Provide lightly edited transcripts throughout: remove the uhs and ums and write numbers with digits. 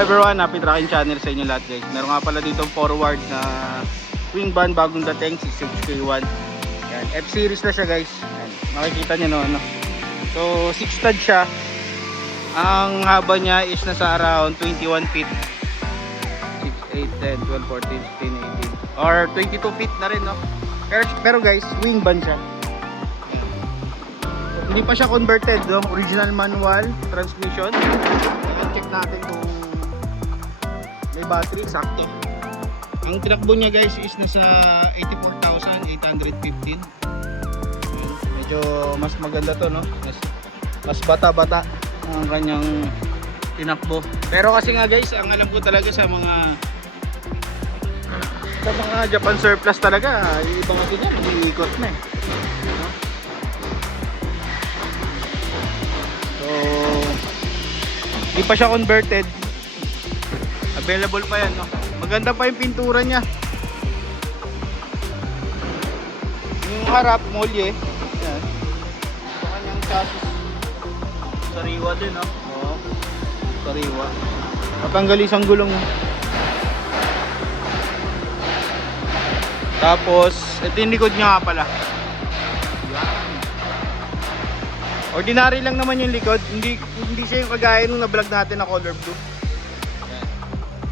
Hello everyone, Happy Trucking Channel sa inyo lahat guys. Meron nga pala dito forward na wing van bagong dating, si HK1. Yan, F-series na siya guys. Yan, makikita nyo no, ano. So 6 stud siya. Ang haba niya is nasa around 21 feet. 6, 8, 10, 12, 14, 15, 18 or 22 feet na rin no. Pero guys, wing van siya. So, hindi pa siya converted no? Original manual transmission. Check natin kung may battery, sakto. Ang tinakbo niya guys is nasa 84,815. Medyo mas maganda to no, mas bata-bata ang kanyang tinakbo. Pero kasi nga guys, ang alam ko talaga sa mga Japan surplus talaga, yung ibang kasi niya mag-iikot na eh. So di pa siya converted, available pa yan no? Maganda pa yung pintura niya, yung harap molye yan. Ito kanyang chassis sariwa din no? Oo, sariwa, matanggal isang gulong. Tapos ito yung likod niya nga pala. Ordinary lang naman yung likod, hindi siya yung kagaya nung na-vlog natin na color blue. Yan.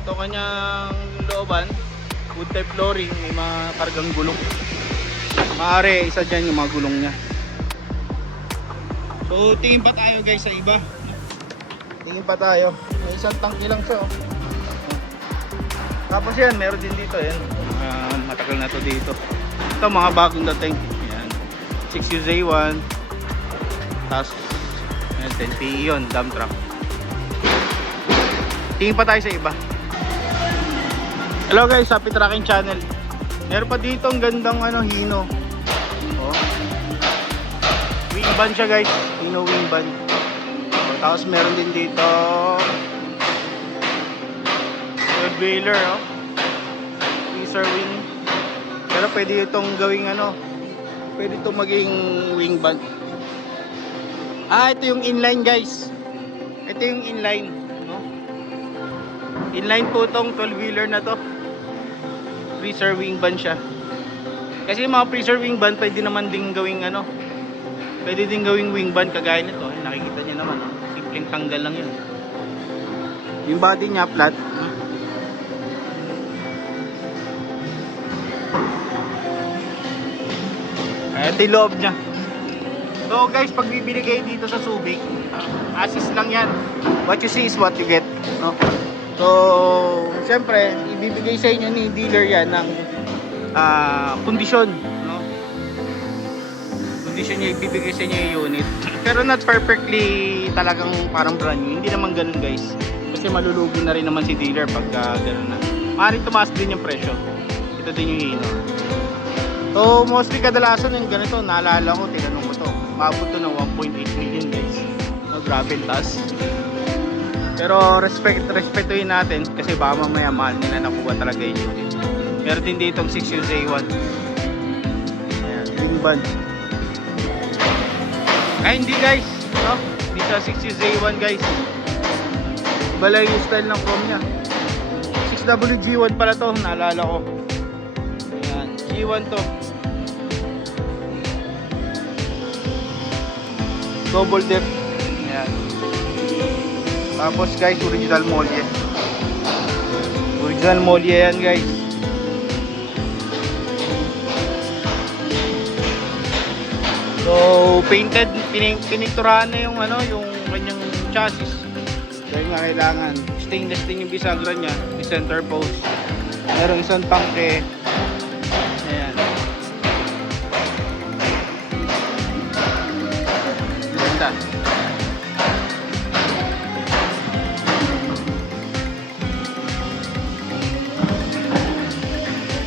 Ito kanyang looban, wood type flooring, may mga kargang gulong. Maaari isa dyan yung mga gulong niya. So tingin pa tayo guys sa iba. Tingin pa tayo, may isang tangke lang siya oh. Tapos yan, meron din dito yan. Matagal na to dito. Ito mga bagong dating. Yan. 6UZ1. Tapos 10PE yun, dump truck. Tingin pa tayo sa iba. Hello guys, Happy Trucking Channel. Meron pa dito ang gandang Hino. Oh. Wing van siya guys, Hino wing van. Oh, tapos meron din dito 12-wheeler oh. Freezer wing. Pero pwede itong gawing pwede itong maging wing van. Ito yung inline guys. Ito yung inline, no? Inline po tong 12-wheeler na to. Freezer wing van siya. Kasi yung mga freezer wing van pwede naman ding gawing pwede ding gawing wing van kagaya nito. Nakikita niyo naman, no? Simpleng tanggal lang 'yun. Yung body niya flat, no? Ito yung loob niya. So guys, pag bibili kayo dito sa Subic, assist lang yan. What you see is what you get, no? So siyempre ibibigay sa inyo ni dealer yan ng kondisyon, no? Kondisyon niya, ibibigay sa inyo yung unit. Pero not perfectly talagang parang brand new. Hindi naman ganun guys, kasi malulugi na rin naman si dealer pag ganun na. Maaaring tumaas din yung presyo. Ito din yung Hino. So mostly kadalasan yung ganito, naalala ko, tinanong ko to, maabot to ng 1.8 million guys. No, grabe taas. Pero respetuhin natin kasi baka mamaya mahal nila nakuha talaga yung unit. Meron din dito ang 6UZ1. Ayan, wing van. Ay hindi guys, no? Hindi sa 6UZ1 guys. Iba yung style ng chrome nya. 6WG1 pala to, naalala ko. Ayan, G1 to. Double dip. Ayan. Tapos guys, original molye. Original molye yan guys. So painted, pininturahan na yung yung kanyang chassis. Dahil nga kailangan stainless din yung bisagra niya, yung center post. Merong isang tangke. Ayan. Ganda.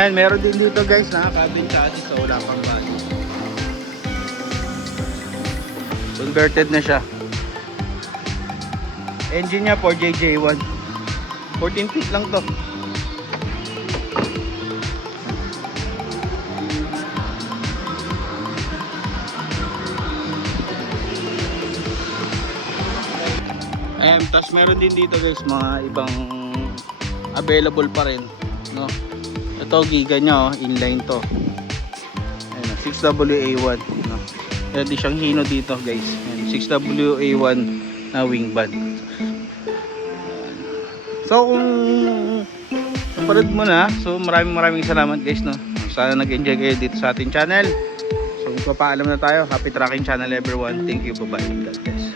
Ayan, meron din dito guys na cabin chassis, so wala pang body. Converted na siya. Engine niya 4JJ1. 14 feet lang to. Tapos meron din dito guys mga ibang available pa rin, no? Ito giga nya, oh, inline to. Ayun, 6WA1, no? Pwede siyang hino dito guys. Ayun, 6WA1 na wing band. So kung napanood mo na, so maraming salamat guys, no? Sana nag-enjoy kayo dito sa ating channel. So magpapaalam na tayo. Happy tracking channel everyone. Thank you, bye bye. God bless.